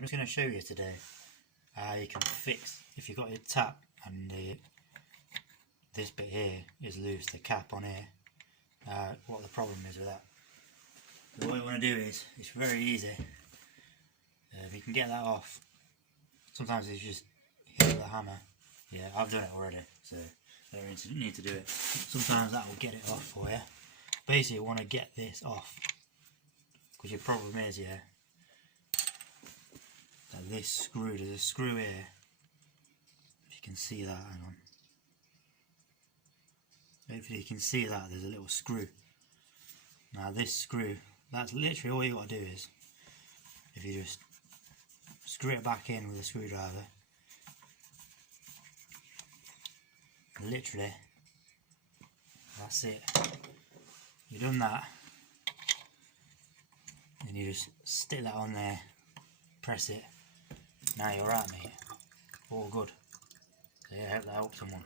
I'm just going to show you today how you can fix, if you've got your tap and this bit here is loose, the cap on here, what the problem is with that. So what you want to do is, it's very easy, if you can get that off, sometimes you just hit it with a hammer. Yeah, I've done it already, so you don't need to do it. Sometimes that will get it off for you. Basically you want to get this off, because your problem is, yeah, that this screw, there's a screw here, if you can see that, hang on. Hopefully you can see that, there's a little screw. Now this screw, that's literally all you got to do is, if you just screw it back in with a screwdriver, literally, that's it. You've done that, then you just stick that on there, press it, now you're right, mate, all good. So yeah, I hope that helps someone.